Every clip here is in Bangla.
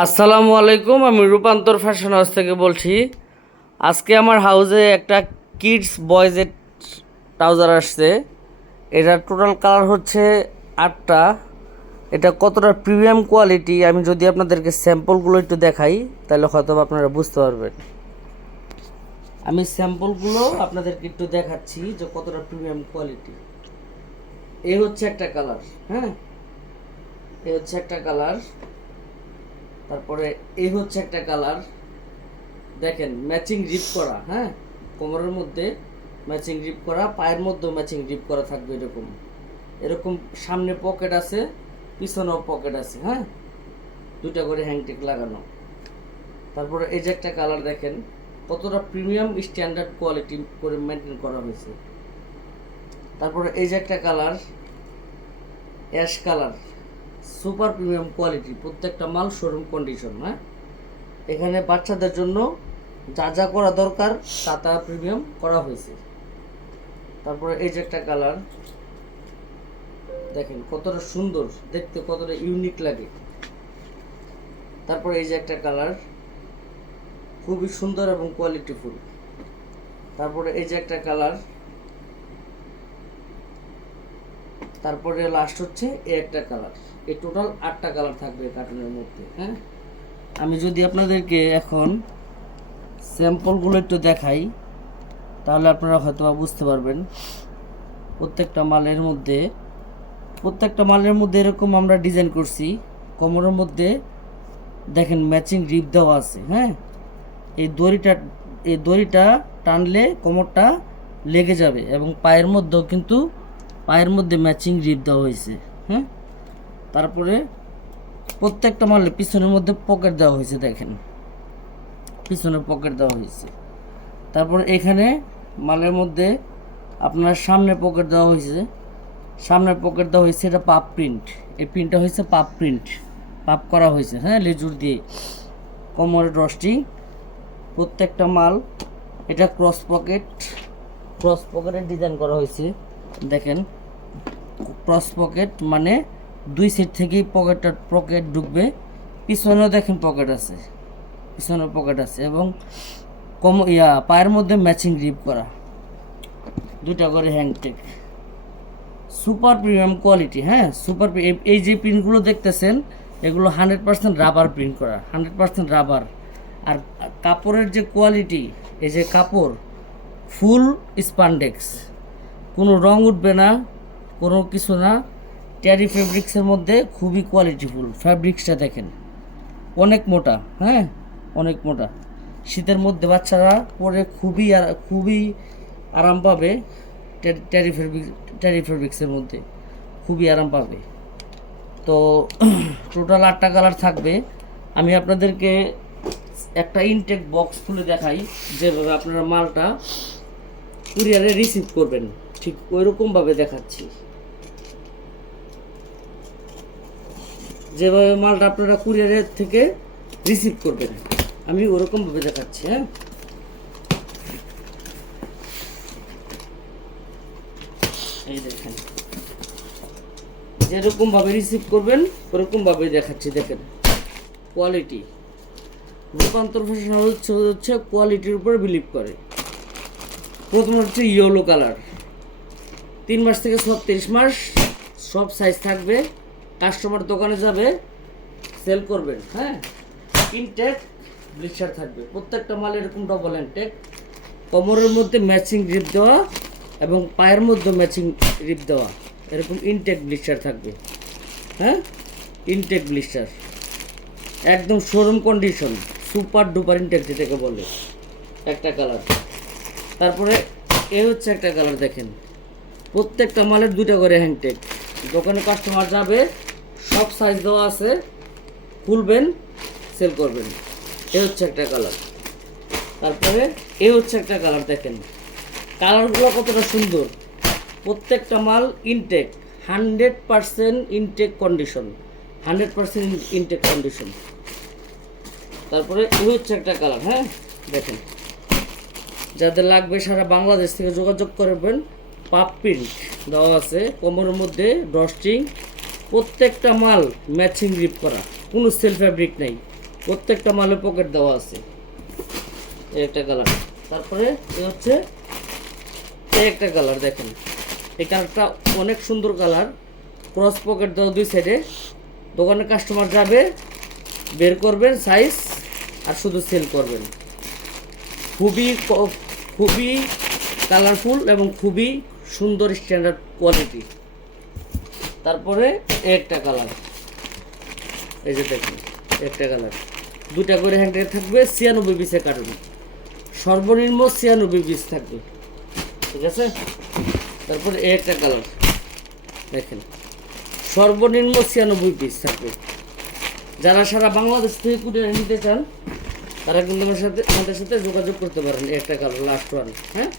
আসসালামু আলাইকুম, আমি রূপান্তর ফ্যাশন হাউস থেকে বলছি। আজকে আমার হাউসে একটা কিডস বয়েজের ট্রাউজার আসছে। এটার টোটাল কালার হচ্ছে 8টা। এটা কতটা প্রিমিয়াম কোয়ালিটি আমি যদি আপনাদেরকে স্যাম্পলগুলো একটু দেখাই তাহলে হয়তো আপনারা বুঝতে পারবেন। আমি স্যাম্পলগুলো আপনাদেরকে একটু দেখাচ্ছি যে কতটা প্রিমিয়াম কোয়ালিটি। এই হচ্ছে একটা কালার, হ্যাঁ, এই হচ্ছে একটা কালার। তারপরে এই হচ্ছে একটা কালার, দেখেন ম্যাচিং রিপ করা, হ্যাঁ, কোমরের মধ্যে ম্যাচিং রিপ করা, পায়ের মধ্যেও ম্যাচিং রিপ করা থাকবে। এরকম এরকম সামনে পকেট আছে, পিছনেও পকেট আছে, হ্যাঁ, দুইটা করে হ্যাংটেক লাগানো। তারপরে এই যে একটা কালার, দেখেন কতটা প্রিমিয়াম স্ট্যান্ডার্ড কোয়ালিটি করে মেনটেন করা হয়েছে। তারপরে এই যে একটা colour, ash colour, super premium quality, প্রত্যেকটা মাল শোরুম কন্ডিশন, হ্যাঁ। এখানে বাচ্চাদের জন্য যা যা করা দরকার তা প্রিমিয়াম করা হয়েছে। তারপরে এই যে একটা কালার, দেখেন কতটা সুন্দর দেখতে, কতটা ইউনিক লাগে। তারপরে এই যে একটা কালার, খুবই সুন্দর এবং কোয়ালিটিফুল। তারপরে এই যে একটা কালার, তারপরে লাস্ট হচ্ছে এই একটা কালার। এই টোটাল 8টা কালার থাকবে কার্টুনের মধ্যে, হ্যাঁ। আমি যদি আপনাদেরকে এখন স্যাম্পলগুলো একটু দেখাই তাহলে আপনারা হয়তো বুঝতে পারবেন। প্রত্যেকটা মালের মধ্যে এরকম আমরা ডিজাইন করছি। কোমরের মধ্যে দেখেন ম্যাচিং রিপ দেওয়া আছে, হ্যাঁ। এই দড়িটা টানলে কোমরটা লেগে যাবে এবং পায়ের মধ্যে ম্যাচিং রিপ দেওয়া হয়েছে, হ্যাঁ। তারপরে প্রত্যেকটা মালের পিছনের মধ্যে পকেট দেওয়া হয়েছে, দেখেন পিছনে পকেট দেওয়া হয়েছে। তারপরে এখানে মালের মধ্যে আপনার সামনে পকেট দেওয়া হয়েছে, এটা পাপ প্রিন্ট। এই প্রিন্টটা হয়েছে পাপ প্রিন্ট, পাপ করা হয়েছে, হ্যাঁ, লেজুর দিয়ে। কোমরের ড্রস্টিং প্রত্যেকটা মাল। এটা ক্রস পকেটের ডিজাইন করা হয়েছে, দেখেন ক্রস পকেট মানে দুই সাইড থেকেই পকেট ঢুকবে। পিছনেও দেখেন পকেট আছে, এবং পায়ের মধ্যে ম্যাচিং রিপ করা, দুইটা করে হ্যাংটেক, সুপার প্রিমিয়াম কোয়ালিটি, হ্যাঁ। এই যে প্রিন্টগুলো দেখতেছেন এগুলো 100% রাবার প্রিন্ট করা, 100% রাবার। আর কাপড়ের যে কোয়ালিটি, এই যে কাপড় ফুল স্পান্ডেক্স, কোনো রং উঠবে না, কোনো কিছু না। ট্যারি ফেব্রিক্সের মধ্যে খুবই কোয়ালিটিফুল। ফ্যাব্রিক্সটা দেখেন অনেক মোটা, হ্যাঁ, অনেক মোটা। শীতের মধ্যে বাচ্চারা পরে খুবই আরাম পাবে। ট্যারি ফেব্রিক্সের মধ্যে খুবই আরাম পাবে। তো টোটাল 8টা কালার থাকবে। আমি আপনাদেরকে একটা ইনটেক বক্স খুলে দেখাই, যেভাবে আপনারা মালটা কুরিয়ারে রিসিভ করবেন, ঠিক ওইরকমভাবে দেখাচ্ছি। যেভাবে মালটা আপনারা কুরিয়ারের থেকে রিসিভ করবেন আমি ওরকমভাবে দেখাচ্ছি, হ্যাঁ। এই দেখেন যেরকমভাবে রিসিভ করবেন ওরকমভাবে দেখাচ্ছি। দেখেন কোয়ালিটি, রূপান্তর ফ্যাশন হচ্ছে কোয়ালিটির উপর বিলিভ করে। প্রথম হচ্ছে ইয়েলো কালার, 3 মাস থেকে 36 মাস সব সাইজ থাকবে। কাস্টমার দোকানে যাবে, সেল করবেন, হ্যাঁ। ইনটেক ব্লিচার থাকবে, প্রত্যেকটা মাল এরকম ডবল ইনটেক। কোমরের মধ্যে ম্যাচিং রিপ দেওয়া এবং পায়ের মধ্যে ম্যাচিং রিপ দেওয়া, এরকম ইনটেক ব্লিচার থাকবে, হ্যাঁ। ইনটেক ব্লিচার একদম showroom condition, super duper intact যেটাকে বলে, একটা কালার। তারপরে এ হচ্ছে একটা কালার, দেখেন প্রত্যেকটা মালের 2টা করে হ্যাংটেক। দোকানে কাস্টমার যাবে, সব সাইজ দেওয়া আছে, খুলবেন, সেল করবেন। এ হচ্ছে একটা কালার। তারপরে এ হচ্ছে একটা কালার, দেখেন কালারগুলো কতটা সুন্দর। প্রত্যেকটা মাল intact, 100% intact condition, 100% intact condition. তারপরে এ হচ্ছে একটা কালার, হ্যাঁ, দেখেন যাদের লাগবে সারা বাংলাদেশ থেকে যোগাযোগ করবেন। পাপ প্রিন্ট দেওয়া আছে, কোমরের মধ্যে ড্রস্টিং, প্রত্যেকটা মাল ম্যাচিং রিপ করা, কোনো সেল ফ্যাব্রিক নেই, প্রত্যেকটা মালে পকেট দেওয়া আছে। এই একটা কালার, তারপরে এই হচ্ছে এই একটা কালার, দেখেন এই কালারটা অনেক সুন্দর কালার, ক্রস পকেট দেওয়া দুই সাইডে। দোকানে কাস্টমার যাবে, বের করবেন সাইজ আর শুধু সেল করবেন। খুবই কালারফুল এবং খুবই সুন্দর স্ট্যান্ডার্ড কোয়ালিটি। তারপরে একটা কালার, এই যে দেখুন একটা কালার, দুটা করে হ্যান্ডেল থাকবে, 96 পিসের কার্টুন, সর্বনিম্ন 96 পিস থাকবে, ঠিক আছে। তারপরে একটা কালার দেখেন, সর্বনিম্ন 96 পিস থাকবে। যারা সারা বাংলাদেশ থেকে কুরিয়ার নিতে চান তারা কিন্তু আমাদের সাথে যোগাযোগ করতে পারেন। একটা কালার লাস্ট ওয়ান, হ্যাঁ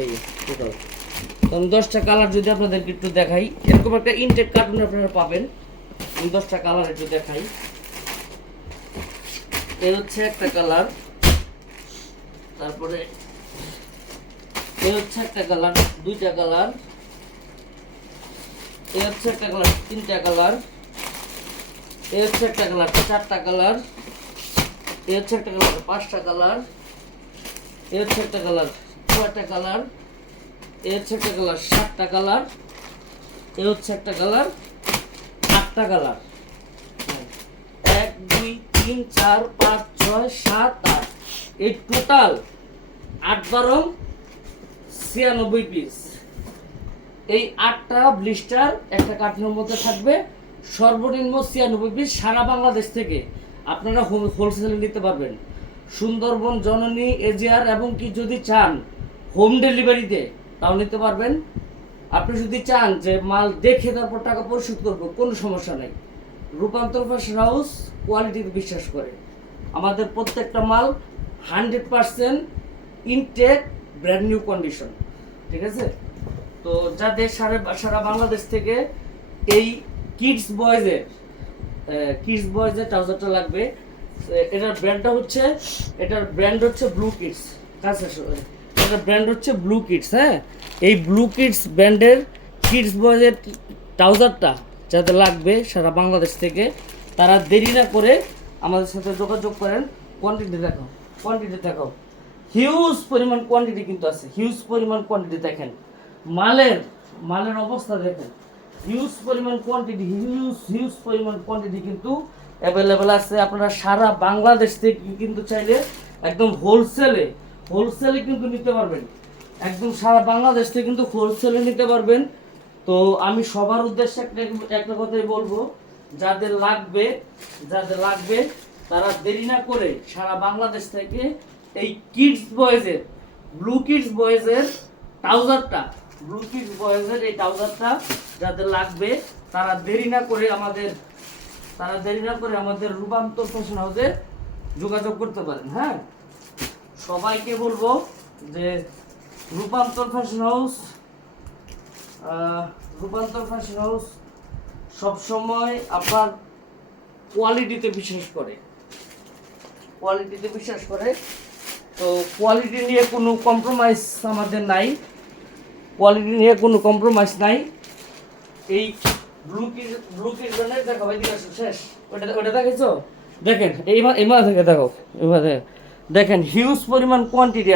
এই টোটাল। কারণ 10টা কালার যদি আপনাদেরকে একটু দেখাই, এরকম একটা ইনটেক কার্টুন আপনারা পাবেন। আমি 10টা কালার একটু দেখাই। এই হচ্ছে একটা কালার, তারপরে এই হচ্ছে একটা কালার, দুইটা কালার, এই হচ্ছে একটা কালার, তিনটা কালার, এই হচ্ছে একটা কালার, চারটা কালার, এই হচ্ছে একটা কালার, 5টা কালার, এই হচ্ছে একটা কালার, 6টা কালার, এই হচ্ছে একটা কালার, 7টা কালার, এই হচ্ছে একটা কালার, 8টা কালার। 1 2 3 4 5 6 7 8, এই টোটাল 8 12 96 পিস। এই 8টা ব্লিস্টার একটা কার্টুনের মধ্যে থাকবে, সর্বনিম্ন 96 পিস। সারা বাংলাদেশ থেকে আপনারা হোলসেলে নিতে পারবেন। সুন্দরবন, জননী, এজিআর এবং কি যদি চান হোম ডেলিভারিতে তাও নিতে পারবেন। আপনি যদি চান যে মাল দেখে তারপর টাকা পরিশোধ করবো, কোনো সমস্যা নেই। রূপান্তর ফ্যাশন হাউস কোয়ালিটিতে বিশ্বাস করে। আমাদের প্রত্যেকটা মাল 100% ইনটেক, ব্র্যান্ড নিউ কন্ডিশন, ঠিক আছে। তো যাদের সারা বাংলাদেশ থেকে এই কিডস বয়েজের ট্রাউজারটা লাগবে, এটার ব্র্যান্ড হচ্ছে ব্লু কিডস। এটার ব্র্যান্ড হচ্ছে ব্লু কিডস, হ্যাঁ। এই ব্লু কিডস ব্র্যান্ডের কিডস বয়েজের ট্রাউজারটা যাদের লাগবে সারা বাংলাদেশ থেকে, তারা দেরি না করে আমাদের সাথে যোগাযোগ করেন। কোয়ান্টিটি দেখাও, হিউজ পরিমাণ কোয়ান্টিটি কিন্তু আছে, হিউজ পরিমাণ কোয়ান্টিটি। দেখেন মালের অবস্থা দেখেন, হিউজ পরিমাণ কোয়ান্টিটি কিন্তু অ্যাভেলেবেল আছে। আপনারা সারা বাংলাদেশ থেকে কিন্তু চাইলে একদম হোলসেলে কিন্তু নিতে পারবেন। একদম সারা বাংলাদেশ থেকে কিন্তু হোলসেলে নিতে পারবেন। তো আমি সবার উদ্দেশ্যে একটা কথাই বলবো, যাদের লাগবে তারা দেরি না করে সারা বাংলাদেশ থেকে এই ব্লু কিডস বয়েজের ট্রাউজারটা যাদের লাগবে তারা দেরি না করে আমাদের রূপান্তর ফ্যাশন হাউসে যোগাযোগ করতে পারেন। হ্যাঁ, সবাইকে বলবো যে রূপান্তর ফ্যাশন হাউস সবসময় আপনার কোয়ালিটিতে বিশ্বাস করে। তো কোয়ালিটি নিয়ে কোনো কম্প্রোমাইজ আমাদের নাই, এই ব্লু কিডস দেখো ভাই, শেষ ওটা দেখেছো? দেখেন এইমা থেকে দেখো, দেখেন হিউজ পরিমাণ কোয়ান্টিটি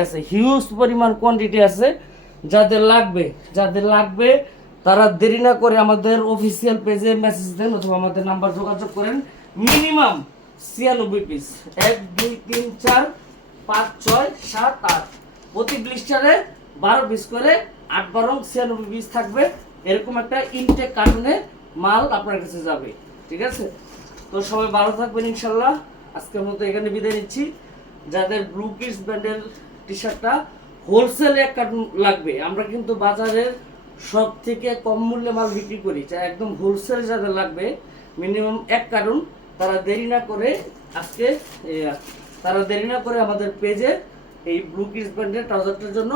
আছে। যাদের লাগবে তারা দেরি না করে আমাদের অফিসিয়াল পেজে মেসেজ দেন অথবা আমাদের নাম্বার যোগাযোগ করেন। মিনিমাম 96 পিস, 1 2 3 4 5 6 7 8, প্রতি ব্লিস্টারে 12 পিস করে 8 12 96 পিস থাকবে। এরকম একটা ইনটেক কার্টুনে মাল আপনার কাছে যাবে, ঠিক আছে। তো সবাই ভালো থাকবেন ইনশাল্লাহ। আজকের মতো এখানে বিদায় নিচ্ছি। যাদের ব্লু কিডস ব্র্যান্ডের টি শার্টটা হোলসেলে এক কার্টুন লাগবে, আমরা কিন্তু বাজারের সব থেকে কম মূল্যে মাল বিক্রি করি, একদম হোলসেল যাদের লাগবে মিনিমাম এক কার্টুন, তারা দেরি না করে আমাদের পেজে এই ব্লু কিডস ব্র্যান্ডের ট্রাউজারটার জন্য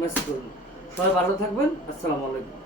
মেসেজ করুন। সবাই ভালো থাকবেন, আসসালামু আলাইকুম।